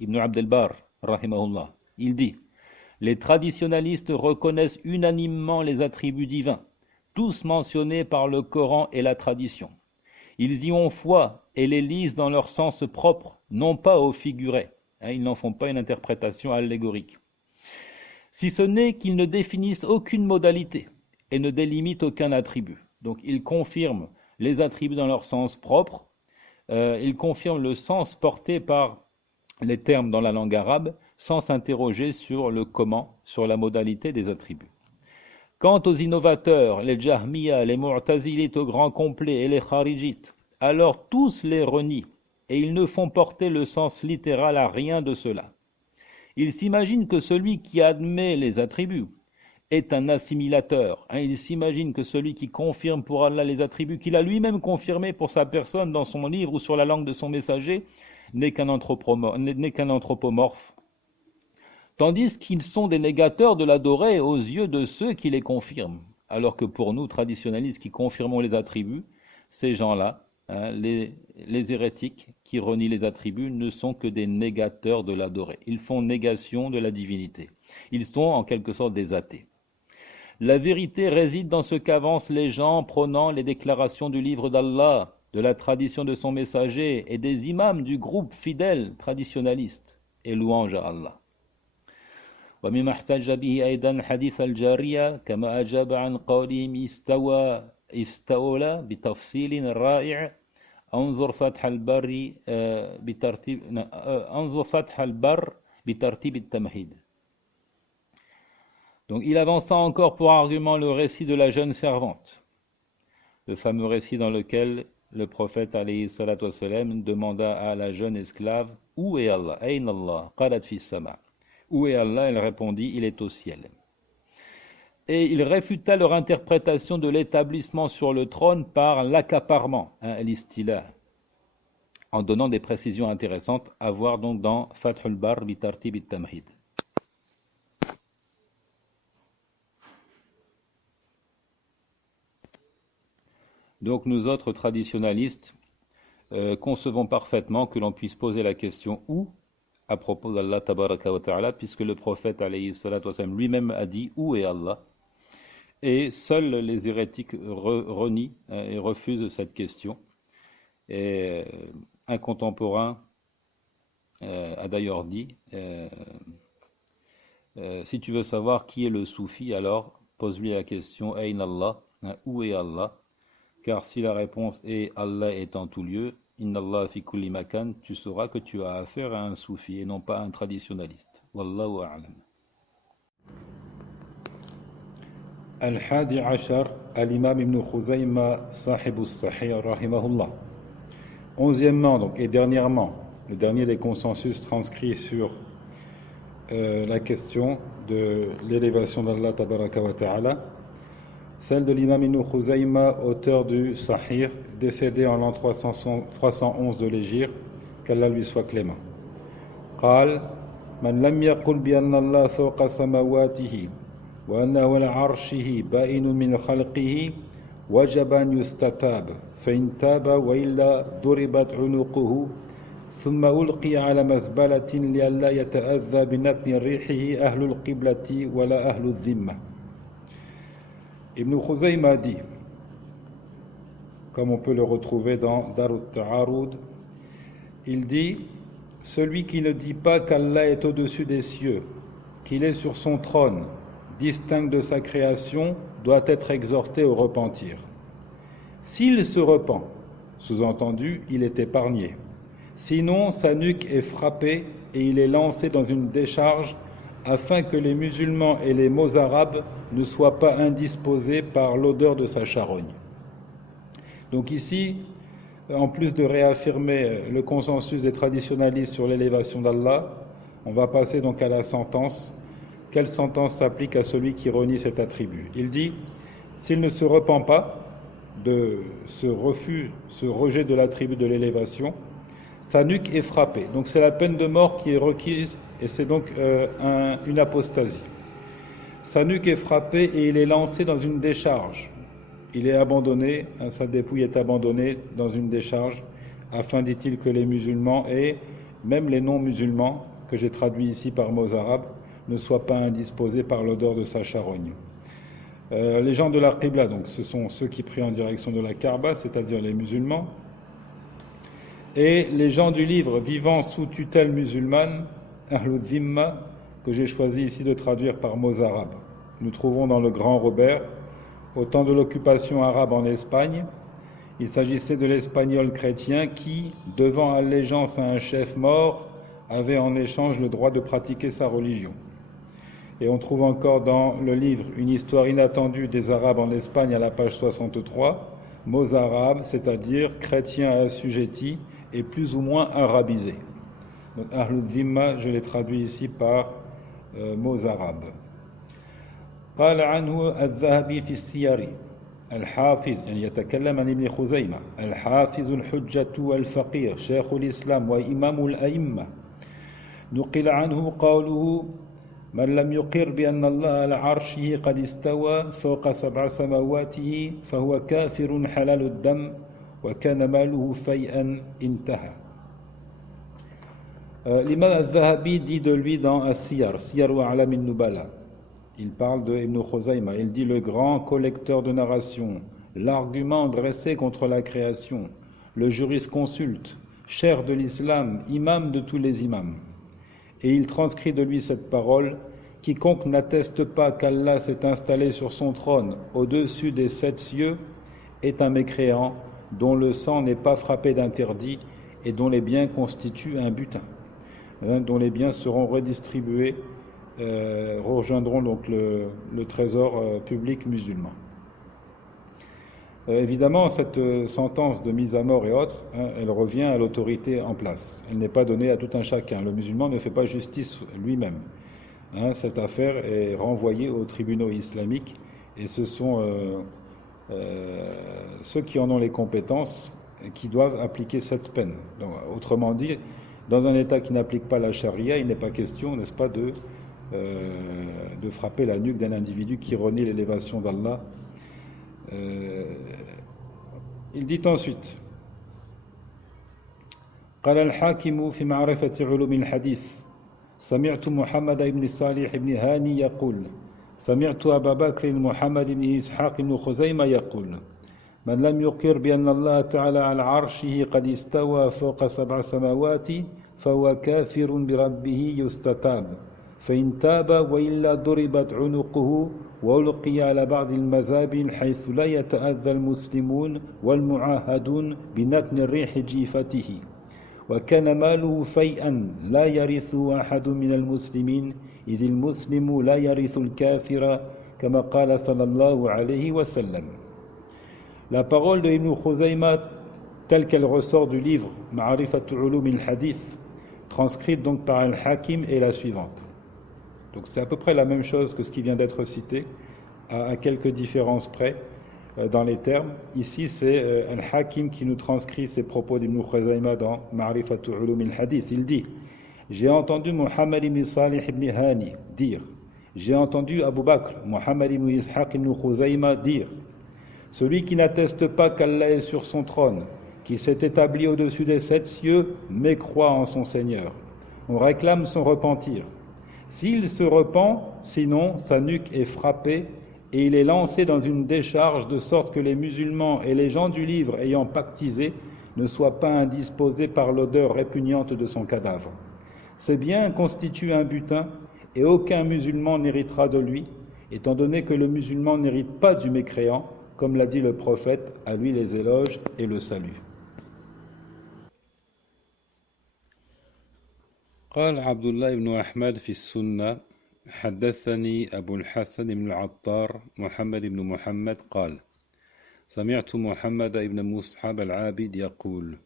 Ibn Abd al-Barr, rahimahullah, il dit: les traditionalistes reconnaissent unanimement les attributs divins, tous mentionnés par le Coran et la tradition. Ils y ont foi et les lisent dans leur sens propre, non pas au figuré. Ils n'en font pas une interprétation allégorique. Si ce n'est qu'ils ne définissent aucune modalité et ne délimitent aucun attribut. Donc ils confirment les attributs dans leur sens propre, ils confirment le sens porté par les termes dans la langue arabe, sans s'interroger sur le comment, sur la modalité des attributs. Quant aux innovateurs, les Jahmiya, les Mu'tazilites au grand complet et les Kharijites, alors tous les renient et ils ne font porter le sens littéral à rien de cela. Ils s'imaginent que celui qui admet les attributs est un assimilateur. Ils s'imaginent que celui qui confirme pour Allah les attributs qu'il a lui-même confirmés pour sa personne dans son livre ou sur la langue de son messager n'est qu'un anthropomorphe. Tandis qu'ils sont des négateurs de l'adoré aux yeux de ceux qui les confirment. Alors que pour nous, traditionnalistes qui confirmons les attributs, ces gens-là, les hérétiques qui renient les attributs, ne sont que des négateurs de l'adoré. Ils font négation de la divinité. Ils sont en quelque sorte des athées. La vérité réside dans ce qu'avancent les gens prônant les déclarations du livre d'Allah, de la tradition de son messager et des imams du groupe fidèle traditionnaliste. Et louange à Allah. ومما احتج به أيضا حديث الجارية كما أجاب عن قولهم استولى بتفصيل رائع انظر فتح البر بترتيب التمهيد. Donc il avança encore pour argument le récit de la jeune servante, le fameux récit dans lequel le prophète alayhi salatu wassalam demanda à la jeune esclave: où est Allah? Ayn Allah? Qalat fi sama. Où est Allah? Elle répondit: il est au ciel. Et il réfuta leur interprétation de l'établissement sur le trône par l'accaparement, l'istila, en donnant des précisions intéressantes à voir donc dans Fathul Bar bi Tartib at-Tamhid. Donc nous autres traditionalistes concevons parfaitement que l'on puisse poser la question où à propos d'Allah tabaraka wa ta'ala, puisque le prophète alayhi salatu wasallam lui-même a dit où est Allah, et seuls les hérétiques renient et refusent cette question. Et un contemporain a d'ailleurs dit si tu veux savoir qui est le soufi, alors pose-lui la question Ayn Allah, où est Allah? Car si la réponse est Allah est en tout lieu, Inna Allah fi kulli makan, tu sauras que tu as affaire à un soufi et non pas à un traditionnaliste. Wallahu a'lam. Al-Hadi Ashar, al-Imam Ibn Khuzayma, Sahib al-Sahih, rahimahullah. 11e, donc, et dernièrement, le dernier des consensus transcrits sur la question de l'élévation d'Allah tabaraka wa ta'ala, celle de l'imam Ibn Khuzayma, auteur du Sahih, décédé en l'an 311 de l'Hégire, qu'Allah lui soit clément. قال من لم يقل بأن الله فوق سماواته وأنه على عرشه بائن من خلقه وجب أن يستتاب فإن تاب وإلا ضربت عنقه ثم ألقي على مزبلة لئلا يتأذى بنتن ريحه أهل القبلة ولا أهل الذمة. Ibn Khuzayma dit, comme on peut le retrouver dans Darut Ta'arud, il dit: celui qui ne dit pas qu'Allah est au-dessus des cieux, qu'il est sur son trône, distinct de sa création, doit être exhorté au repentir. S'il se repent, sous-entendu, il est épargné. Sinon, sa nuque est frappée et il est lancé dans une décharge afin que les musulmans et les mozarabes ne soient pas indisposés par l'odeur de sa charogne. Donc ici, en plus de réaffirmer le consensus des traditionalistes sur l'élévation d'Allah, on va passer donc à la sentence. Quelle sentence s'applique à celui qui renie cet attribut? Il dit: s'il ne se repent pas de ce refus, ce rejet de l'attribut de l'élévation, sa nuque est frappée. Donc c'est la peine de mort qui est requise et c'est donc une apostasie. Sa nuque est frappée et il est lancé dans une décharge. Il est abandonné, sa dépouille est abandonnée dans une décharge afin, dit-il, que les musulmans et même les non-musulmans, que j'ai traduits ici par mots arabes, ne soient pas indisposés par l'odeur de sa charogne. Les gens de la Qibla, donc ce sont ceux qui prient en direction de la Kaaba, c'est-à-dire les musulmans, et les gens du livre vivant sous tutelle musulmane, Ahlul Zimma, que j'ai choisi ici de traduire par mots arabes. Nous trouvons dans le Grand Robert, au temps de l'occupation arabe en Espagne, il s'agissait de l'espagnol chrétien qui, devant allégeance à un chef mort, avait en échange le droit de pratiquer sa religion. Et on trouve encore dans le livre Une histoire inattendue des Arabes en Espagne à la page 63, mots arabes, c'est-à-dire chrétiens assujettis et plus ou moins arabisés. Donc Ahlul Zimma, je l'ai traduit ici par mots arabes. قال عنه الذهبي في السير الحافظ يعني يتكلم عن ابن خزيمة الحافظ الحجة الفقيه شيخ الإسلام وإمام الأئمة نقل عنه قوله من لم يقر بأن الله على عرشه قد استوى فوق 7 سماواته فهو كافر حلال الدم وكان ماله فيئا انتهى. L'imam al-Zahabi dit de lui dans As-Siyar, Siyar wa Alam al-Nubala, il parle de Ibn Khuzayma, il dit le grand collecteur de narration, l'argument dressé contre la création, le jurisconsulte, cher de l'islam, imam de tous les imams. Et il transcrit de lui cette parole, quiconque n'atteste pas qu'Allah s'est installé sur son trône au-dessus des 7 cieux est un mécréant dont le sang n'est pas frappé d'interdit et dont les biens constituent un butin, dont les biens seront redistribués, rejoindront donc le trésor public musulman. Évidemment, cette sentence de mise à mort et autres, elle revient à l'autorité en place. Elle n'est pas donnée à tout un chacun. Le musulman ne fait pas justice lui-même. Cette affaire est renvoyée aux tribunaux islamiques et ce sont ceux qui en ont les compétences qui doivent appliquer cette peine. Donc, autrement dit, dans un État qui n'applique pas la charia, il n'est pas question, n'est-ce pas, de frapper la nuque d'un individu qui renie l'élévation d'Allah. Il dit ensuite قال الحاكم في معرفة علوم الحديث سمعت محمد بن صالح بن هاني يقول سمعت أبا بكر محمد بن إسحاق بن خزيمة يقول من لم يقر بأن الله تعالى على عرشه قد استوى فوق 7 سماوات فهو كافر بربه يستتاب فإن تاب وإلا ضربت عنقه وألقي على بعض المزابل حيث لا يتأذى المسلمون والمعاهدون بنتن الريح جيفته وكان ماله فيئا لا يرثه أحد من المسلمين إذ المسلم لا يرث الكافر كما قال صلى الله عليه وسلم. La parole de Ibn Khuzayma telle qu'elle ressort du livre Ma'arifatu Ulum al-Hadith, transcrite donc par Al-Hakim, est la suivante. Donc c'est à peu près la même chose que ce qui vient d'être cité, à quelques différences près dans les termes. Ici c'est Al-Hakim qui nous transcrit ces propos d'Ibn Khuzayma dans Ma'arifatu Ulum al-Hadith. Il dit: j'ai entendu Muhammad ibn Salih ibn Hani dire, j'ai entendu Abu Bakr, Muhammad ibn Ishaq ibn Khuzayma dire, celui qui n'atteste pas qu'Allah est sur son trône, qui s'est établi au-dessus des 7 cieux, mécroit en son Seigneur. On réclame son repentir. S'il se repent, sinon sa nuque est frappée et il est lancé dans une décharge de sorte que les musulmans et les gens du livre ayant pactisé ne soient pas indisposés par l'odeur répugnante de son cadavre. Ces biens constituent un butin et aucun musulman n'héritera de lui, étant donné que le musulman n'hérite pas du mécréant, comme l'a dit le prophète, à lui les éloges et le salut. قال عبد الله بن أحمد في السنة حدثني أبو الحسن بن العطار محمد بن محمد قال سمعت محمد بن مصعب العابد يقول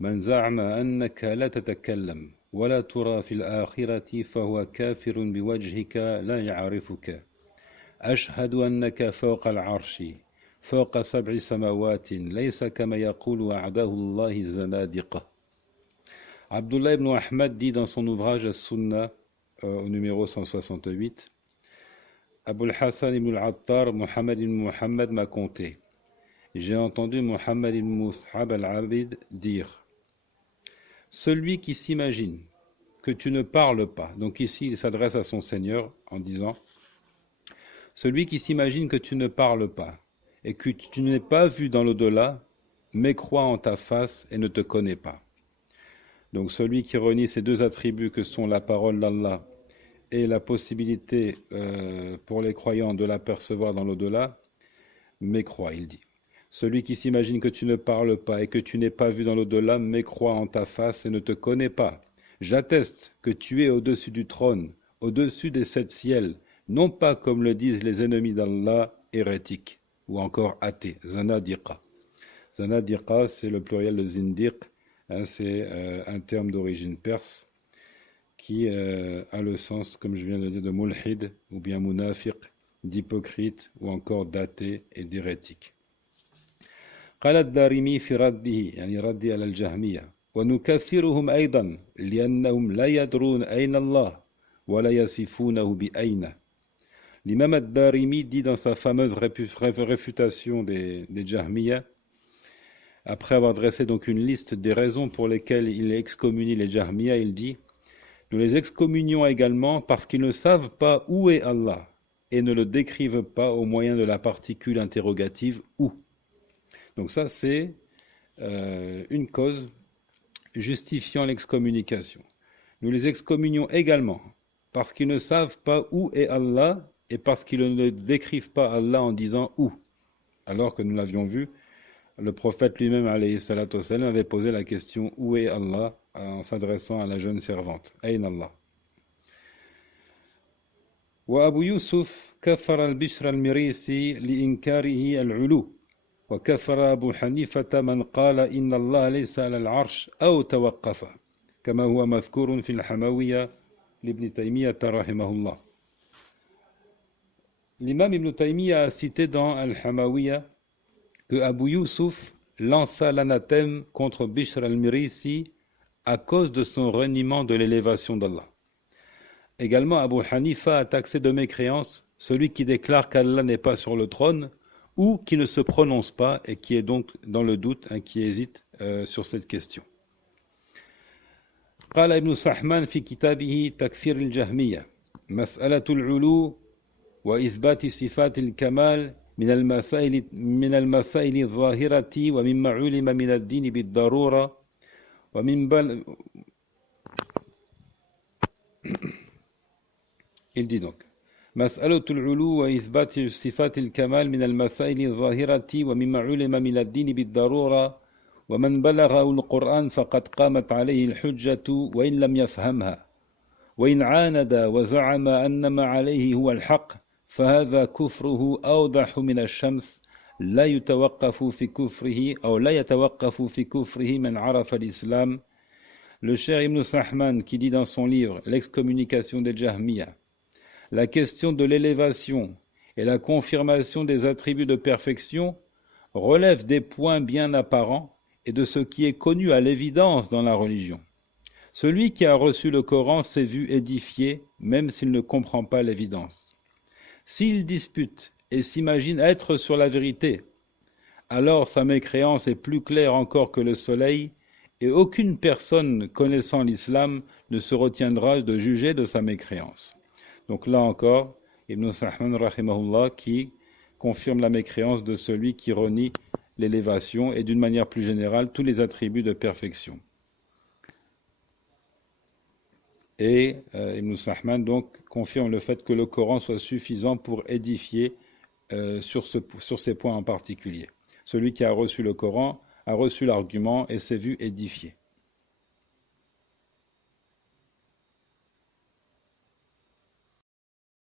من زعم أنك لا تتكلم ولا ترى في الآخرة فهو كافر بوجهك لا يعرفك أشهد أنك فوق العرش فوق 7 سماوات ليس كما يقول أعداء الله الزنادقة. Abdullah ibn Ahmad dit dans son ouvrage As-Sunnah au numéro 168, Abul Hassan ibn al-Attar, Muhammad ibn Muhammad m'a conté. J'ai entendu Muhammad ibn Mus'ab al-Abid dire: celui qui s'imagine que tu ne parles pas, donc ici il s'adresse à son Seigneur en disant, celui qui s'imagine que tu ne parles pas et que tu n'es pas vu dans l'au-delà, mécroit en ta face et ne te connaît pas. Donc celui qui renie ces deux attributs que sont la parole d'Allah et la possibilité pour les croyants de l'apercevoir dans l'au-delà, mécroit, il dit. Celui qui s'imagine que tu ne parles pas et que tu n'es pas vu dans l'au-delà, mécroit en ta face et ne te connaît pas. J'atteste que tu es au-dessus du trône, au-dessus des 7 ciels, non pas comme le disent les ennemis d'Allah, hérétiques, ou encore athées, zanadiqa. Zanadiqa, c'est le pluriel de zindiq, c'est un terme d'origine perse qui a le sens, comme je viens de dire, de mulhid, ou bien munafiq, d'hypocrite, ou encore d'athée et d'hérétique. قال الدارمي في رده يعني رده على الجهمية ونكفرهم أيضا لأنهم لا يدرون أين الله ولا يصفونه بأين. L'imam ad-Darimi dit dans sa fameuse réfutation des Jahmiya, après avoir dressé donc une liste des raisons pour lesquelles il excommunie les Jahmiya, il dit « Nous les excommunions également parce qu'ils ne savent pas où est Allah et ne le décrivent pas au moyen de la particule interrogative « où ». Donc ça, c'est une cause justifiant l'excommunication. Nous les excommunions également parce qu'ils ne savent pas où est Allah et parce qu'ils ne décrivent pas Allah en disant « où ». Alors que nous l'avions vu, le prophète lui-même alayhi salatu wassalam, avait posé la question « Où est Allah ?» en s'adressant à la jeune servante « Ayn Allah ?» وأبو يوسف كفر البشر المريسي لإنكاره العلو وكفر أبو حنيفة من قال إن الله ليس على العرش أو توقف كما هو مذكور في الحموية لابن تيمية رحمه الله. L'imam Ibn Taymiyyah a cité dans Al-Hamawiya que Abu Yusuf lança l'anathème contre Bishr al-Mirisi à cause de son reniement de l'élévation d'Allah. Également, Abu Hanifa a taxé de mécréance celui qui déclare qu'Allah n'est pas sur le trône ou qui ne se prononce pas et qui est donc dans le doute, qui hésite sur cette question. قال ابن سحمان في كتابه تكفير الجهمية مسألة العلو وإثبات صفات الكمال من المسائل الظاهرة ومما علم من الدين بالضرورة Il dit donc مسألة العلو وإثبات صفات الكمال من المسائل الظاهرة ومما علم من الدين بالضرورة ومن بلغه القرآن فقد قامت عليه الحجة وإن لم يفهمها وإن عاند وزعم أن ما عليه هو الحق فهذا كفره أوضح من الشمس لا يتوقف في كفره أو لا يتوقف في كفره من عرف الإسلام. Le cher Ibn Sahman qui dit dans son livre L'excommunication des Jahmiya, la question de l'élévation et la confirmation des attributs de perfection relève des points bien apparents et de ce qui est connu à l'évidence dans la religion. Celui qui a reçu le Coran s'est vu édifié, même s'il ne comprend pas l'évidence. S'il dispute et s'imagine être sur la vérité, alors sa mécréance est plus claire encore que le soleil, et aucune personne connaissant l'islam ne se retiendra de juger de sa mécréance. Donc là encore, Ibn Sahman rahimahullah qui confirme la mécréance de celui qui renie l'élévation et d'une manière plus générale tous les attributs de perfection. Et Ibn Sahman donc confirme le fait que le Coran soit suffisant pour édifier sur ces points en particulier. Celui qui a reçu le Coran a reçu l'argument et s'est vu édifié.